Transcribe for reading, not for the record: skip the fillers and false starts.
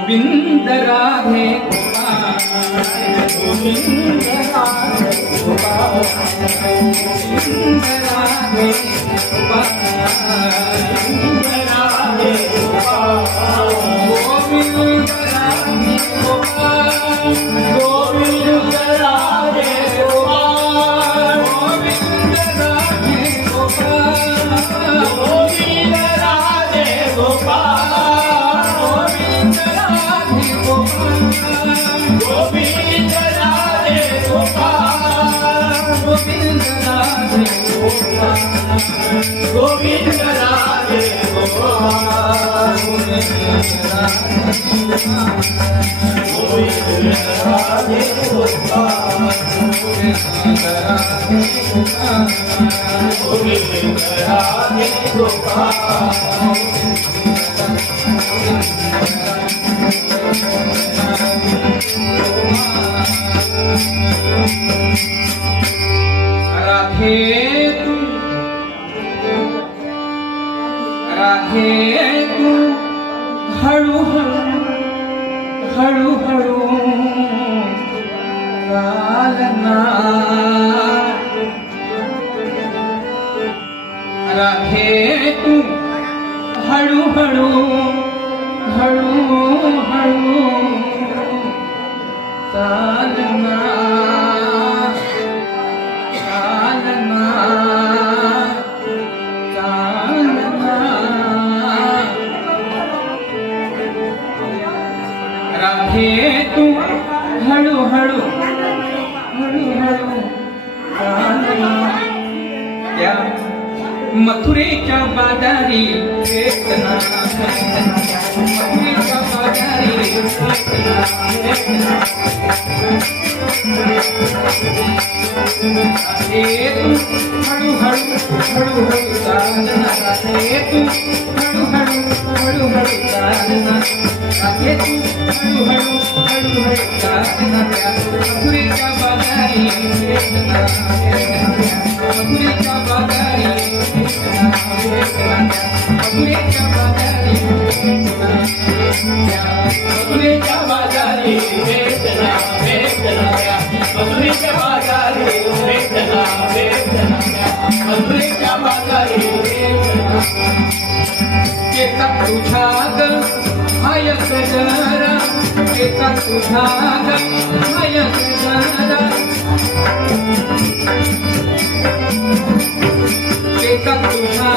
गोविंद राधे गोविंद राधे गोविंद राधे गोविंद राधे गोविंद राधे गोविंद राधे गोपाल गोविंद राधे गोपाल गोविंद राधे गोपाल राधे तू हळू हळू हळू चालना राधे तू हळू हळू हळू हळू चालना राधे तू हळू हळू हळू हळू त्या मथुरेच्या बाजारी वेदना मथुरेच्या बाजारी राधे तू हळू हळू हळू हळू चालना राधे तू हळू हळू हळू हळू चालना राधे तू हळू हळू हळू हळू चालना त्या मथुरेच्या बाजारी वेदना मथुरेच्या बाजारी मथुरेच्या बाजारी मथुरेच्या बाजारी वेदना वेदना मथुरेच्या बाजारी वेदना वेदना मथुरेच्या बाजारी वेदना एका तुझ्या हायक जरा एका तुझ्या हायक जरा एका तुझ्या